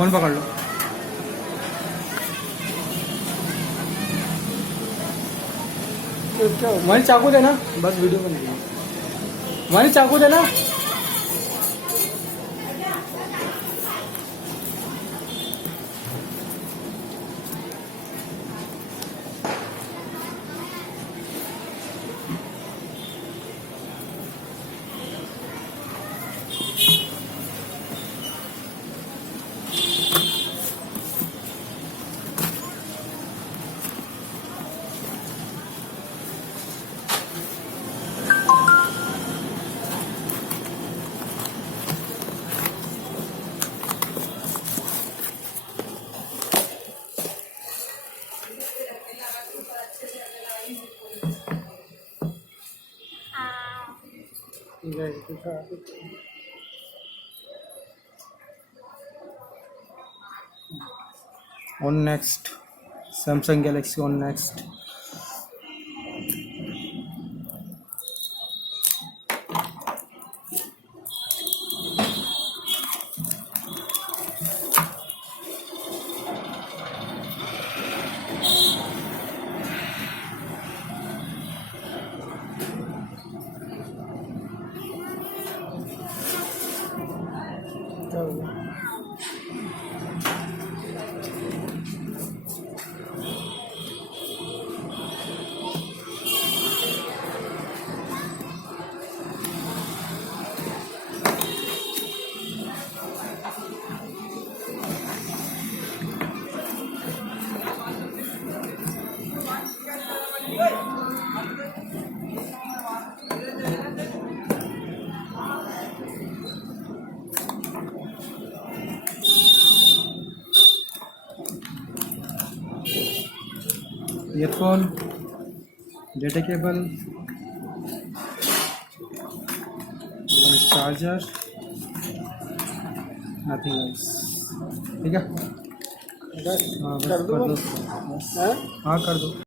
फोन पकड़ लो। तो क्या वहीं चाकू देना, बस वीडियो बन गई। वहीं चाकू देना। On next, Samsung Galaxy on next. क्या हो गया? Earphone, data cable, charger, nothing else. ठीक है? हाँ, बस कर दो। हाँ, कर दो।